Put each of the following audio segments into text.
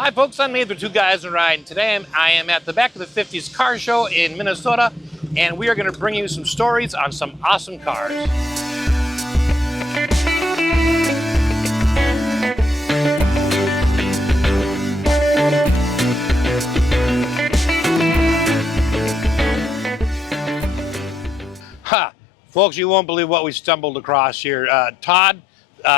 Hi folks, I'm Nate, the Two Guys in Ride, and today I am at the Back of the 50s car show in Minnesota, and we are going to bring you some stories on some awesome cars. Ha! Folks, you won't believe what we stumbled across here. Todd,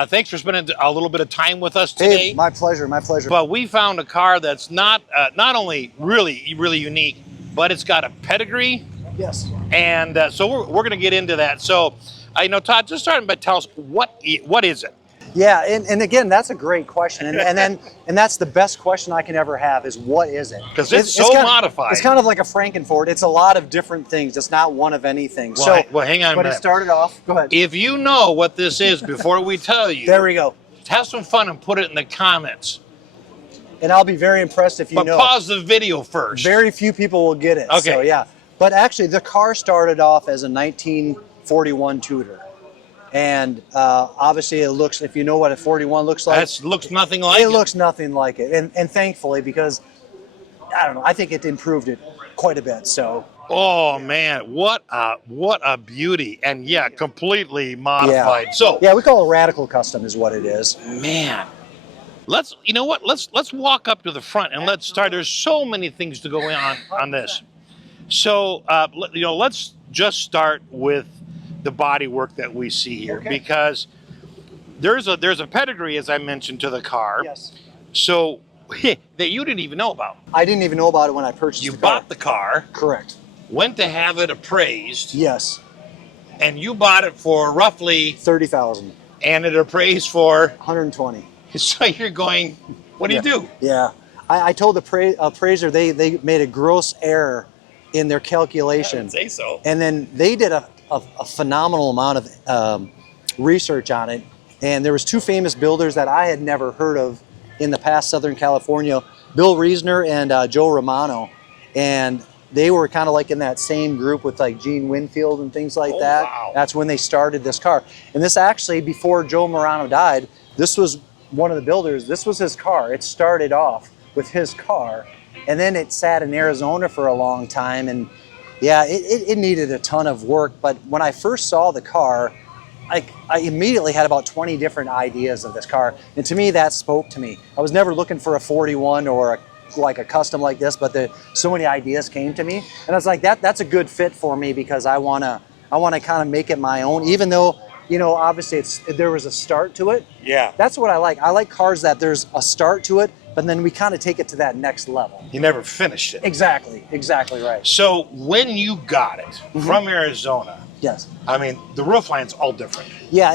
thanks for spending a little bit of time with us today. Hey, my pleasure, my pleasure. But we found a car that's not only really unique, but it's got a pedigree. Yes. And so we're going to get into that. So, Todd, just starting by tell us what is it? Yeah, and again, that's a great question, and that's the best question I can ever have is what is it? Because it's so modified. It's kind of like a Frankenford. It's a lot of different things. It's not one of anything. Well, hang on a minute. But it started off. Go ahead. If you know what this is before we tell you, there we go. Have some fun and put it in the comments. And I'll be very impressed if you know. But pause the video first. Very few people will get it. Okay. So yeah, but actually, the car started off as a 1941 Tudor. And obviously it looks, if you know what a 41 looks like. That looks nothing like it. It looks nothing like it. And thankfully, because, I don't know, I think it improved it quite a bit, so. Oh man, what a beauty. And yeah, completely modified. Yeah. So yeah, we call it radical custom is what it is. Man, let's walk up to the front and let's start. There's so many things to go on this. So, let's just start with the bodywork that we see here, okay, because there's a pedigree, as I mentioned, to the car. Yes. So that you didn't even know about. I didn't even know about it when I purchased the car. You bought the car. Correct. Went to have it appraised. Yes. And you bought it for roughly $30,000. And it appraised for 120. So you're going, what do you do? Yeah. I told the appraiser they made a gross error in their calculation. I didn't say so. And then they did a phenomenal amount of research on it, and there was two famous builders that I had never heard of in the past Southern California, Bill Reisner and Joe Romano, and they were kind of like in that same group with like Gene Winfield and things like that. Wow. That's when they started this car. And this actually, before Joe Romano died, this was one of the builders, this was his car. It started off with his car, and then it sat in Arizona for a long time, and yeah, it needed a ton of work, but when I first saw the car, I immediately had about 20 different ideas of this car, and to me, that spoke to me. I was never looking for a 41 or like a custom like this, but so many ideas came to me, and I was like, that's a good fit for me because I wanna kind of make it my own, even though, obviously there was a start to it. Yeah. That's what I like. I like cars that there's a start to it, but then we kind of take it to that next level. You never finished it. Exactly right. So when you got it from Arizona, yes, I mean the roof line's all different. Yeah,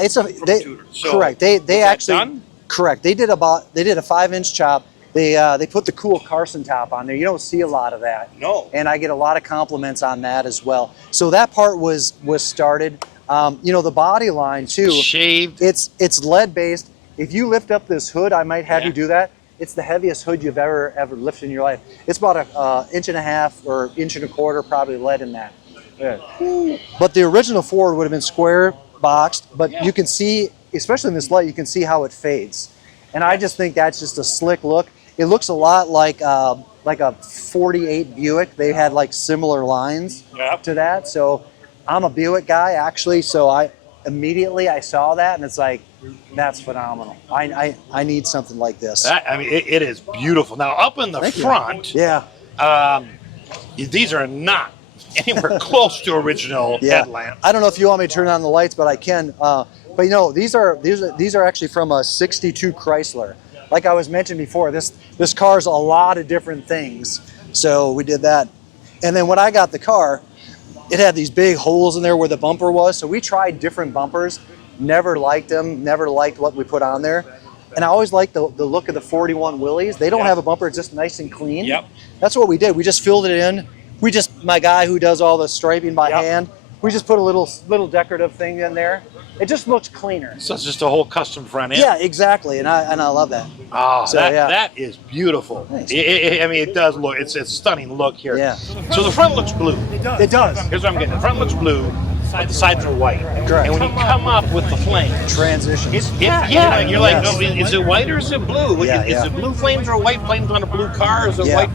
correct. They actually done? Correct. They did a 5-inch chop. They put the cool Carson top on there. You don't see a lot of that. No. And I get a lot of compliments on that as well. So that part was started. The body line too. Shaved. It's lead based. If you lift up this hood, I might have you do that. It's the heaviest hood you've ever lifted in your life. It's about an inch and a half or inch and a quarter, probably lead in that. Yeah. But the original Ford would have been square boxed, but you can see, especially in this light, you can see how it fades. And I just think that's just a slick look. It looks a lot like a 48 Buick. They had like similar lines to that. So I'm a Buick guy actually, so I immediately saw that and it's like, that's phenomenal. I need something like this. It is beautiful. Now up in the front, these are not anywhere close to original headlamps. I don't know if you want me to turn on the lights, but I can. But these are actually from a '62 Chrysler. Like I was mentioned before, this car's a lot of different things. So we did that, and then when I got the car, it had these big holes in there where the bumper was. So we tried different bumpers. Never liked them, never liked what we put on there. And I always liked the look of the 41 Willys. They don't have a bumper, it's just nice and clean. Yep. That's what we did. We just filled it in. My guy who does all the striping by hand, we just put a little decorative thing in there. It just looks cleaner. So it's just a whole custom front end. Yeah, exactly, and I love that. Oh, so, that is beautiful. Nice. It does look. It's a stunning look here. Yeah. So the front looks blue. It does. Here's what I'm getting. The front looks blue. but the sides are white. Correct. And when you come up with the flame, Transitions. yeah, and you're like, Yes. oh, is it white or is it blue? Yeah, Is yeah. it blue flames or white flames on a blue car? Is it Yeah.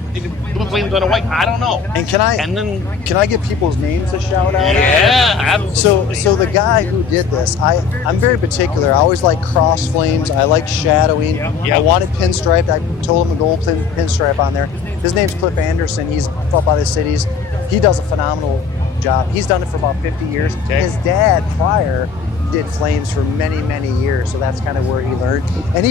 blue flames on a white? I don't know. And can I And then give people's names a shout out? yeah, absolutely. So the guy who did this, I'm very particular. I always like cross flames. I like shadowing. Yeah. I wanted pinstripe. I told him a gold pinstripe on there. His name's Cliff Anderson. He's up by the cities. He does a phenomenal job. He's done it for about 50 years. Okay. His dad prior did flames for many, many years. So that's kind of where he learned. And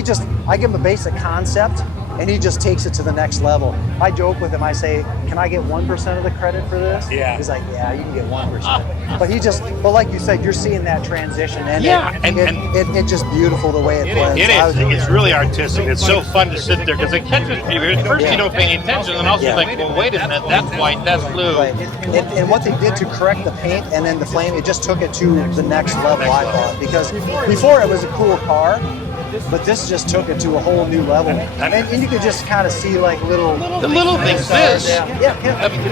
I give him a basic concept and he just takes it to the next level. I joke with him, I say, can I get 1% of the credit for this? Yeah. He's like, yeah, you can get 1%. But like you said, you're seeing that transition and Yeah, it's just beautiful the way it blends. It is. It's really artistic. It's so fun to sit there because it catches you. At first, you don't pay any attention, and also Yeah. like, well, wait a minute, that's white, that's blue. Right. And what they did to correct the paint and then the flame, it just took it to the next level, I thought. Because before it was a cool car, but this just took it to a whole new level. And you could just kind of see like The little things. This, Yeah.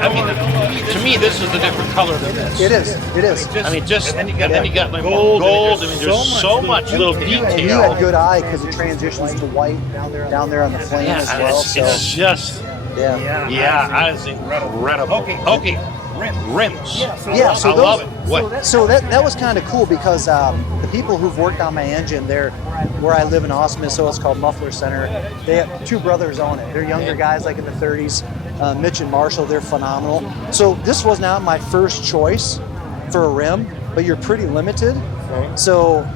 I mean, to me, this is a different color than this. It is. I mean, just and then you got like gold. I mean, there's so much little detail. And you had good eye because it transitions to white down there on the flame Yeah, as and well. it's just Yeah. that is incredible. Okay. Rims. Yeah, so I love it. What? So that was kind of cool because the people who've worked on my engine, they're where I live in Austin, so it's called Muffler Center. They have two brothers own it. They're younger guys, like in the 30s. Mitch and Marshall, they're phenomenal. So this was not my first choice for a rim, but you're pretty limited. So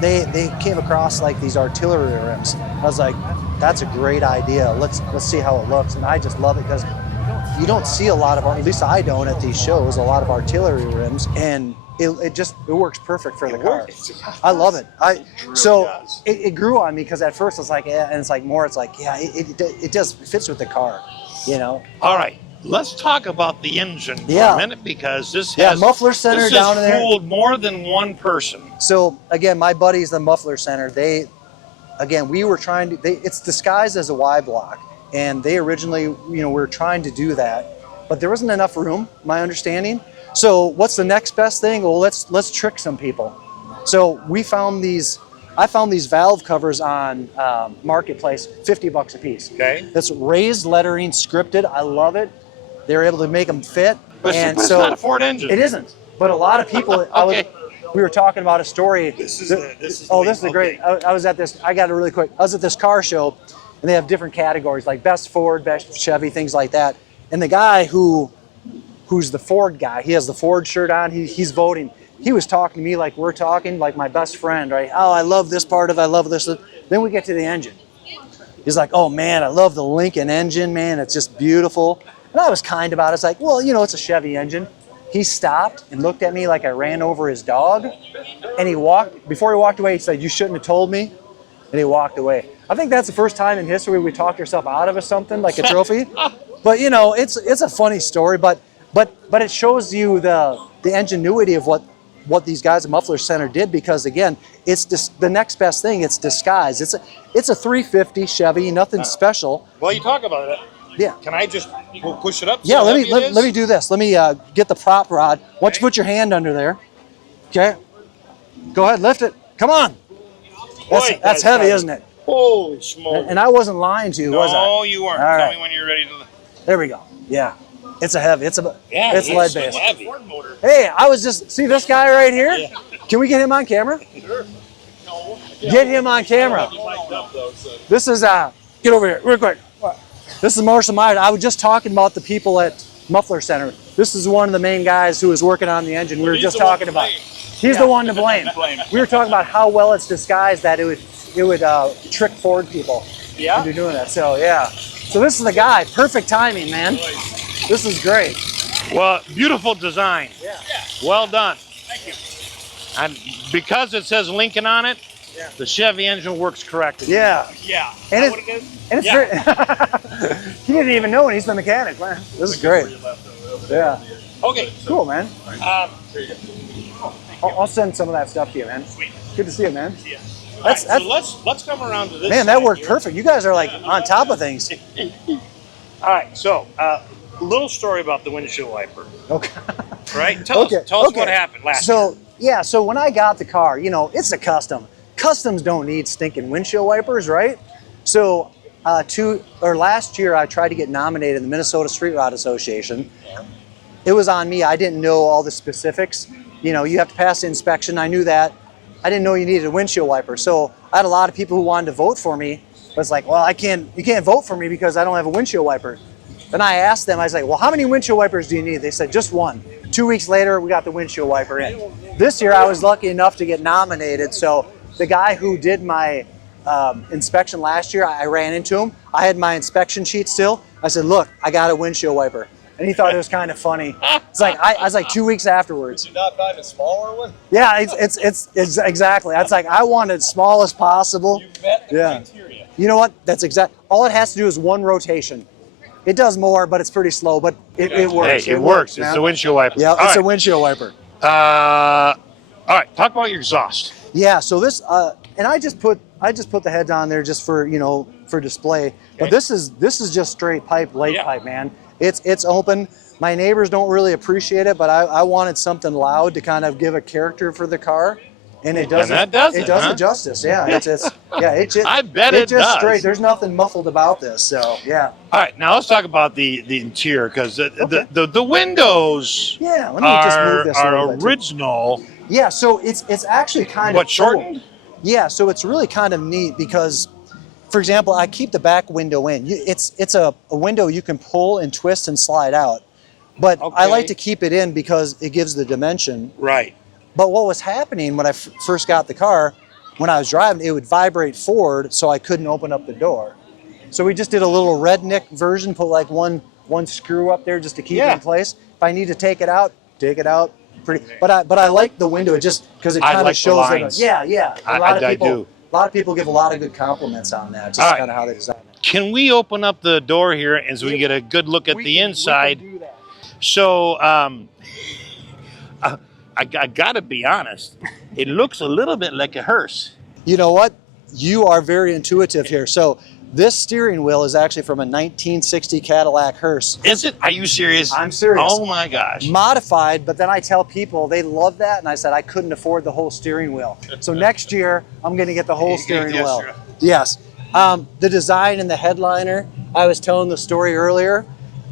they came across like these artillery rims. I was like, that's a great idea. Let's see how it looks, and I just love it because you don't see a lot of, at least I don't at these shows, a lot of artillery rims, and it works perfect for the car. I love it. It grew on me because at first it's like, yeah, and it's like more, it's like, yeah, it fits with the car, you know. All right. Let's talk about the engine for a minute because this has Muffler Center down in there. fooled more than one person. So again, my buddies, the Muffler Center, we were trying to, it's disguised as a Y block. And they originally, were trying to do that, but there wasn't enough room, my understanding. So what's the next best thing? Well, let's trick some people. So I found these valve covers on Marketplace, $50 a piece. Okay. That's raised lettering, scripted. I love it. They were able to make them fit. But it's not a Ford engine. It isn't. But a lot of people, we were talking about a story. This is great. I was at this, I got it really quick. I was at this car show, and they have different categories like best Ford, best Chevy, things like that. And the guy who's the Ford guy, he has the Ford shirt on, he's voting. He was talking to me like we're talking, like my best friend, right? Oh, I love this part of it, I love this. Then we get to the engine. He's like, oh man, I love the Lincoln engine, man, it's just beautiful. And I was kind about it. It's like, well, it's a Chevy engine. He stopped and looked at me like I ran over his dog. And before he walked away, he said, you shouldn't have told me. And he walked away. I think that's the first time in history we talked ourselves out of something like a trophy. But it's a funny story. But it shows you the ingenuity of what these guys at Muffler Center did, because again, it's the next best thing. It's disguised. It's a 350 Chevy, nothing special. Well, you talk about it. Yeah. Can I just push it up? Yeah. Let me do this. Let me get the prop rod. Why don't you put your hand under there? Okay. Go ahead, lift it. Come on. That's heavy, isn't it? Holy smoke. And I wasn't lying to you, was I? No, you weren't. All Tell right. me when you're ready to. There we go. Yeah. It's a heavy. It's lead based. Heavy. Hey, I was just see this guy right here? Yeah. Can we get him on camera? Sure. Get him on camera. This is get over here real quick. This is Marshall Myers. I was just talking about the people at Muffler Center. This is one of the main guys who was working on the engine. We were just talking about. He's the one to blame. We were talking about how well it's disguised that it would trick Ford people into doing that. So yeah. So this is the guy. Perfect timing, man. This is great. Well, beautiful design. Yeah. Well done. Thank you. And because it says Lincoln on it, the Chevy engine works correctly. Yeah. Yeah. And What it is? And it's very, he didn't even know, and he's the mechanic, man. This is great. Yeah. Okay. Cool, man. I'll send some of that stuff to you, man. Sweet. Good to see you, man. Yeah. So let's come around to this. Man, that side worked here. perfect. You guys are like on top of things. All right. So, a little story about the windshield wiper. Okay. right? Tell us what happened last year. So yeah, so when I got the car, you know, it's a custom. Customs don't need stinking windshield wipers, right? So last year I tried to get nominated in the Minnesota Street Rod Association. It was on me. I didn't know all the specifics. You know, you have to pass the inspection. I knew that. I didn't know you needed a windshield wiper. So I had a lot of people who wanted to vote for me. But it's like, well, you can't vote for me because I don't have a windshield wiper. Then I asked them, I was like, well, how many windshield wipers do you need? They said, just one. 2 weeks later, we got the windshield wiper in. This year, I was lucky enough to get nominated. So the guy who did my inspection last year, I ran into him. I had my inspection sheet still. I said, look, I got a windshield wiper. And he thought it was kind of funny. It's like, I was like 2 weeks afterwards. Did you not find a smaller one? Yeah, it's exactly. That's like, I wanted as small as possible. You met the criteria. You know what? That's exact. All it has to do is one rotation. It does more, but it's pretty slow, but it works. Hey, it works. Man. It's a windshield wiper. Yeah, it's a windshield wiper. All right, talk about your exhaust. Yeah, so this, and I just put the heads on there just for, you know, for display. Okay. But this is just straight pipe, lake pipe, man. It's open. My neighbors don't really appreciate it, but I wanted something loud to kind of give a character for the car, and it does. And that does it does it justice. Yeah, it just. I bet it does. Straight. There's nothing muffled about this. So yeah. All right, now let's talk about the interior because the windows. Yeah, let me just move this a little bit, original. Yeah, so it's actually kind of shortened. Cool. Yeah, so it's really kind of neat because, for example, I keep the back window in. It's a window you can pull and twist and slide out. But I like to keep it in because it gives the dimension. Right. But what was happening when I first got the car, when I was driving, it would vibrate forward so I couldn't open up the door. So we just did a little redneck version, put like one screw up there just to keep it in place. If I need to take it out. But I like the window just because it kind of shows it. Yeah. A lot of people give a lot of good compliments on that. Just kind of how they design it. Can we open up the door here and so we can get a good look at the inside? We can do that. So I gotta be honest, it looks a little bit like a hearse. You know what? You are very intuitive here. So this steering wheel is actually from a 1960 Cadillac hearse. Is it? Are you serious? I'm serious. Oh my gosh. Modified, but then I tell people they love that, and I said I couldn't afford the whole steering wheel. So next year I'm going to get the whole steering wheel. Yes. The design and the headliner. I was telling the story earlier.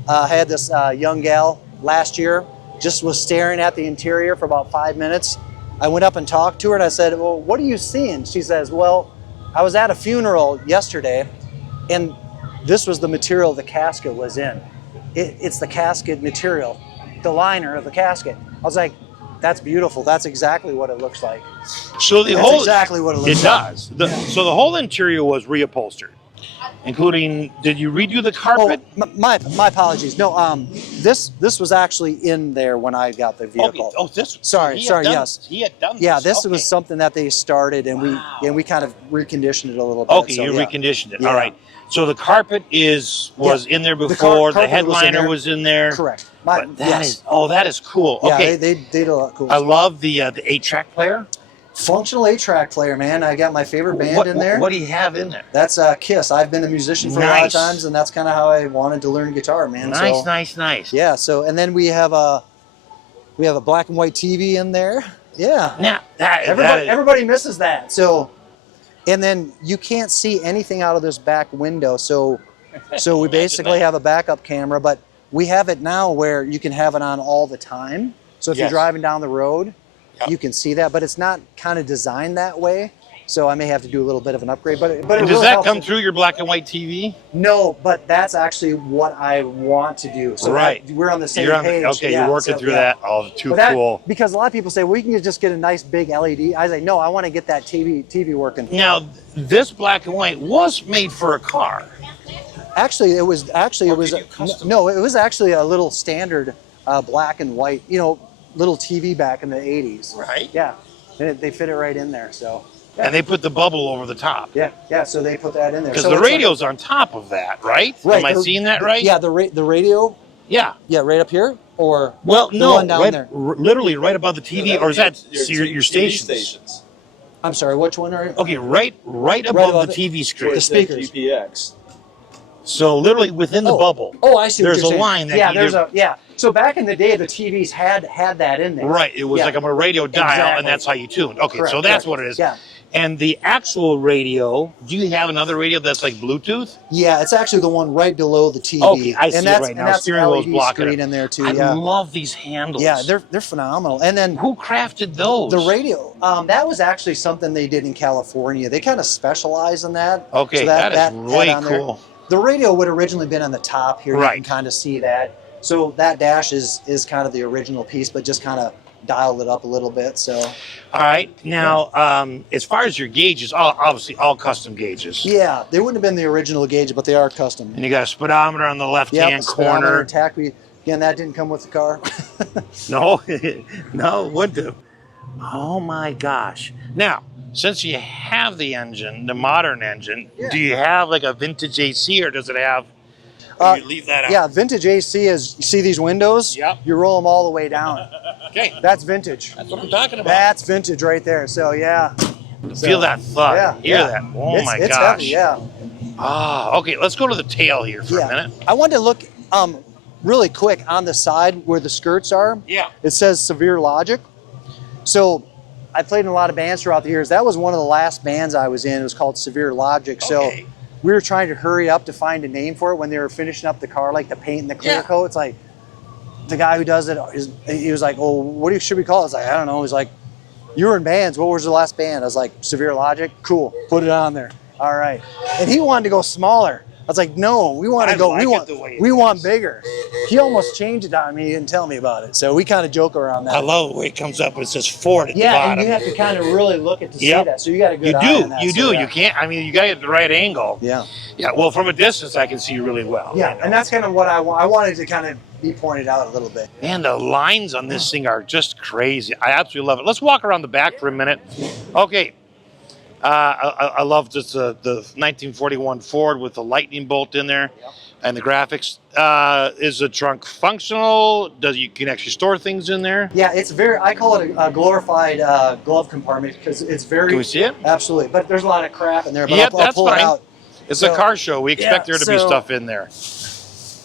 I had this young gal last year, just was staring at the interior for about 5 minutes. I went up and talked to her and I said, well, what are you seeing? She says, well, I was at a funeral yesterday and this was the material the casket was in. It's the casket material, the liner of the casket. I was like, that's beautiful. That's exactly what it looks like. So exactly what it looks like. It does. So the whole interior was reupholstered. Including, did you redo the carpet? Oh, my apologies. No, this was actually in there when I got the vehicle. Sorry. Yes, he had done this. Yeah, this was something that they started, and we kind of reconditioned it a little bit. Okay, you reconditioned it. Yeah. All right. So the carpet was in there before. The headliner was in there. Correct. That is cool. Yeah, okay, they did a lot cool. I love the 8-track player. Functional 8-track player, man. I got my favorite band in there. What do you have in there? That's Kiss. I've been a musician for a lot of times, and that's kind of how I wanted to learn guitar, man. Nice. Yeah. So, and then we have a black and white TV in there. Yeah. Now everybody misses that. So, and then you can't see anything out of this back window. So we basically have a backup camera, but we have it now where you can have it on all the time. So if you're driving down the road, you can see that, but it's not kind of designed that way. So I may have to do a little bit of an upgrade. But it does really that come through your black and white TV? No, but that's actually what I want to do. So we're on the same page. Okay, you're working through that. Oh, cool. Because a lot of people say, well, you can just get a nice big LED. I say, no, I want to get that TV working. Now, this black and white was made for a car. Actually, it was actually a little standard black and white, little TV back in the 80s. Right. Yeah. And they fit it right in there. So. Yeah. And they put the bubble over the top. Yeah. So they put that in there. Because the radio's on top of that, right? Am I seeing that right? Yeah, the radio. Yeah. Yeah, right up here? Or no, one down there? Literally right above the TV, or is that your stations? I'm sorry, which one are you? Okay, right above the TV screen. The speakers. GPX. So literally within the bubble. Oh, I see. There's what you're a saying. line that yeah, either- there's a yeah. So back in the day, the TVs had that in there. Right. It was Yeah. like a radio dial, Exactly. and that's how you tuned. Okay, Correct, so that's correct. what it is. Yeah. And the actual radio, do you have another radio that's like Bluetooth? Yeah, it's actually the one right below the TV. Okay, I see and it that's, right and now. that's Steering wheel's LED blocking screen it. in there too. I Yeah. love these handles. Yeah, they're phenomenal. And then Who crafted those? the radio, that was actually something they did in California. They kind of specialize in that. Okay, So that is had way on there. cool. The radio would originally been on the top here. Right. You can kind of see that. So that dash is kind of the original piece, but just kind of dialed it up a little bit. So All right. Now, as far as your gauges, obviously all custom gauges. yeah, they wouldn't have been the original gauge, but they are custom. And you got a speedometer on the left-hand speedometer corner. and tack. Again, that didn't come with the car. No, no, it wouldn't have. Oh my gosh. Now, since you have the engine, the modern engine, Yeah. do you have like a vintage AC or does it have, or you leave that out? Yeah, vintage AC is, you see these windows? Yep. You roll them all the way down. Okay, That's vintage. that's what I'm talking about. That's vintage right there. So yeah. Feel that thud. Yeah, Hear yeah. that. Oh it's, my it's gosh. Heavy, yeah. Ah, okay, let's go to the tail here for a minute. I wanted to look really quick on the side where the skirts are. Yeah. It says Severe Logic. So I played in a lot of bands throughout the years. That was one of the last bands I was in. It was called Severe Logic. So Okay. we were trying to hurry up to find a name for it when they were finishing up the car, like the paint and the clear Yeah. coat. It's like the guy who does it, he was like, "Oh, what should we call it?" I was like, "I don't know." He's like, "You were in bands. What was the last band?" I was like, "Severe Logic." Cool. Put it on there. All right. And he wanted to go smaller. I was like, "No, we want I to go. like we it want. the way it We is. want bigger." He almost changed it on me. He didn't tell me about it. So we kind of joke around that. I love the way it comes up and it says Ford at the Yeah, bottom. and you have to kind of really look at to Yep. see that. So you got a good You eye do, on that. you So, do. yeah. You can't, I mean, you got to get the right angle. Yeah. Yeah, well, from a distance, I can see you really well. Yeah, you know. and that's kind of what I wanted to kind of be pointed out a little bit. Man, the lines on this thing are just crazy. I absolutely love it. Let's walk around the back for a minute. Okay. I love this, the 1941 Ford with the lightning bolt in there and the graphics. Is the trunk functional? You can actually store things in there? Yeah, it's very. I call it a glorified glove compartment because it's very. Can we see it? Absolutely, but there's a lot of crap in there. But Yep, I'll that's pull it fine. out. It's So- a car show. We expect yeah, there to be so- stuff in there.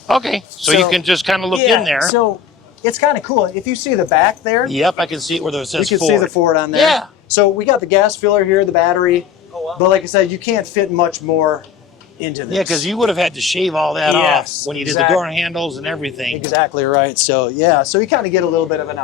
Okay, so you can just kind of look in there. So it's kind of cool. If you see the back there, Yep, I can see it where it you says can Ford. see the Ford on there. Yeah. So we got the gas filler here, the battery. Oh, wow. But like I said, you can't fit much more into this. Yeah, because you would have had to shave all that Yes, off when you did exactly. the door handles and everything. Exactly right. So yeah, so you kind of get a little bit of an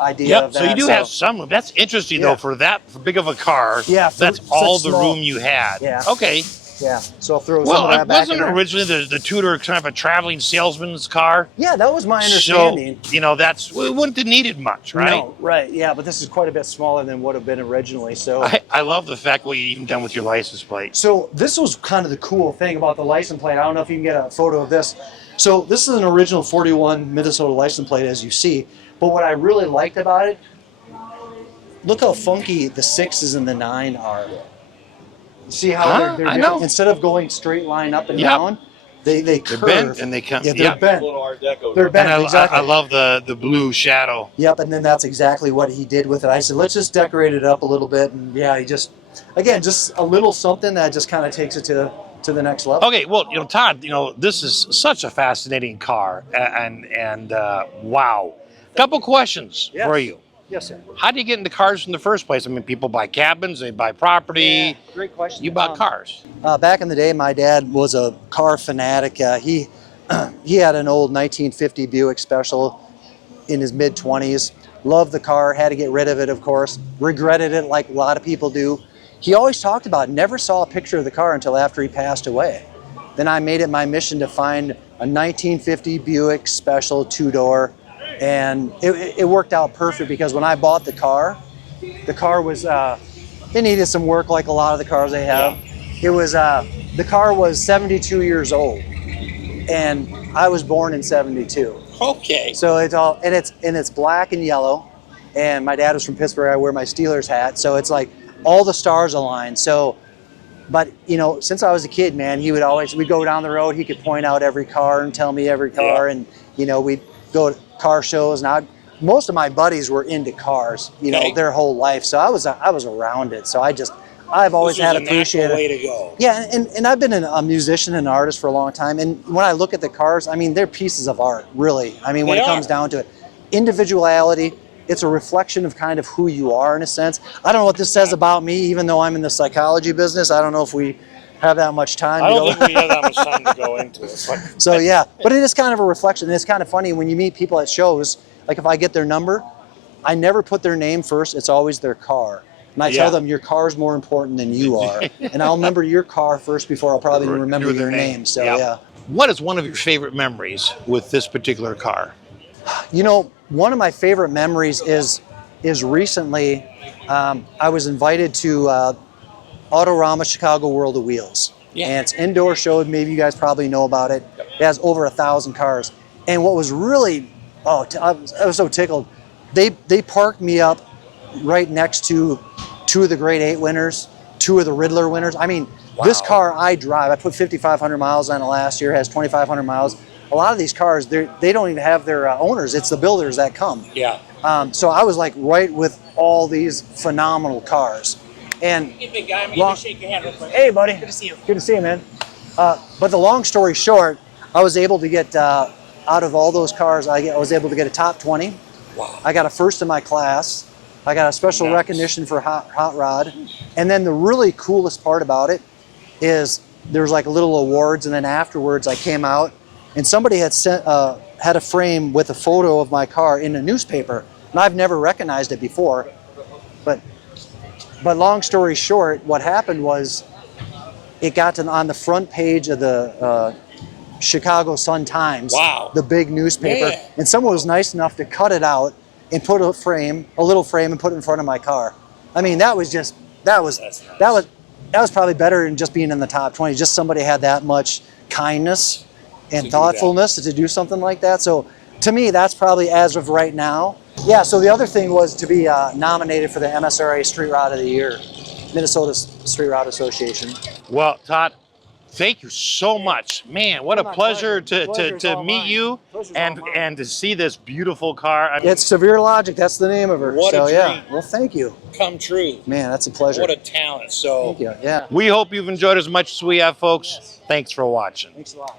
idea Yep. of that. So you do have some room. That's interesting though Yeah. for that for big of a car. Yeah, for That's such all the small- room you had. Yeah. Okay. Yeah. So I'll throw some Well, of that back in wasn't there. originally the Tudor kind of a traveling salesman's car? Yeah, that was my understanding. So you know that's we wouldn't have needed much, right? No, right. Yeah, but this is quite a bit smaller than would have been originally. So. I love the fact what you even done with your license plate. So this was kind of the cool thing about the license plate. I don't know if you can get a photo of this. So this is an original 41 Minnesota license plate, as you see. But what I really liked about it, look how funky the 6s and the 9 are. See how they're I different? know. Instead of going straight line up and Yep. down, they They're curve. bent and they come. Yeah, they're Yep. bent. Little Art Deco. They're And bent, exactly. I love the blue shadow. Yep, and then that's exactly what he did with it. I said, let's just decorate it up a little bit. And yeah, he just, again, just a little something that just kind of takes it to the next level. Okay, well, you know, Todd, you know, this is such a fascinating car, and wow. Couple questions Yes. for you. Yes, sir. How do you get into cars in the first place? I mean, people buy cabins, they buy property. Yeah, great question. You bought cars. Back in the day, my dad was a car fanatic. He had an old 1950 Buick Special in his mid-20s. Loved the car, had to get rid of it, of course. Regretted it like a lot of people do. He always talked about it, never saw a picture of the car until after he passed away. Then I made it my mission to find a 1950 Buick Special two-door, and it worked out perfect because when I bought the car was, it needed some work like a lot of the cars they have. It was, the car was 72 years old, and I was born in 72. Okay. So it's all, and it's black and yellow, and my dad was from Pittsburgh. I wear my Steelers hat, so it's like all the stars align. So, but you know, since I was a kid, man, we'd go down the road, he could point out every car and tell me every car, and you know, we'd go to car shows, and most of my buddies were into cars, you know, Okay. their whole life. So I was around it. So I've always This was had a natural appreciated. way to go. Yeah, and I've been a musician and an artist for a long time, and when I look at the cars, I mean, they're pieces of art, really. I mean, when They it comes are. down to it, individuality, it's a reflection of kind of who you are in a sense. I don't know what this says about me, even though I'm in the psychology business. I don't know if we have that much time I to don't go. think we have that much time to go into it. But So yeah, but it is kind of a reflection. And it's kind of funny when you meet people at shows, like if I get their number, I never put their name first, it's always their car. And I Yeah. tell them your car's more important than you are. And I'll remember your car first before I'll probably remember Your your name. So Yep. yeah. What is one of your favorite memories with this particular car? You know, one of my favorite memories is recently I was invited to Autorama Chicago World of Wheels. Yeah. And it's indoor show, maybe you guys probably know about it. It has over 1,000 cars. And what was really, I was so tickled. They parked me up right next to 2 of the Grade 8 winners, 2 of the Riddler winners. I mean, this Wow. car I drive, I put 5,500 miles on it last year, it has 2,500 miles. A lot of these cars, they don't even have their owners, it's the builders that come. Yeah. So I was like right with all these phenomenal cars. And Hey, big guy, I'm Long- gonna shake your hand real quick. hey, buddy. Good to see you. Good to see you, man. But the long story short, I was able to get out of all those cars. I was able to get a top 20. Wow. I got a first in my class. I got a special Nice. recognition for hot rod. And then the really coolest part about it is there's like little awards, and then afterwards I came out and somebody had sent had a frame with a photo of my car in a newspaper, and I've never recognized it before. But long story short, what happened was it got on the front page of the Chicago Sun-Times, Wow. the big newspaper, Man. and someone was nice enough to cut it out and put a little frame, and put it in front of my car. I mean, that was probably better than just being in the top 20. Just somebody had that much kindness and do thoughtfulness to do something like that. So to me, that's probably, as of right now. Yeah, so the other thing was to be nominated for the MSRA Street Rod of the Year, Minnesota Street Rod Association. Well, Todd, thank you so much. Man, what a My pleasure Pleasure's to all meet mine. you Pleasure's all and mine. and to see this beautiful car. I mean, It's Severe Logic, that's the name of her. What a so yeah, dream. well, thank you. come true. Man, that's a pleasure. What a talent. So Thank you, yeah. we hope you've enjoyed as much as we have, folks. Thanks for watching. Thanks a lot.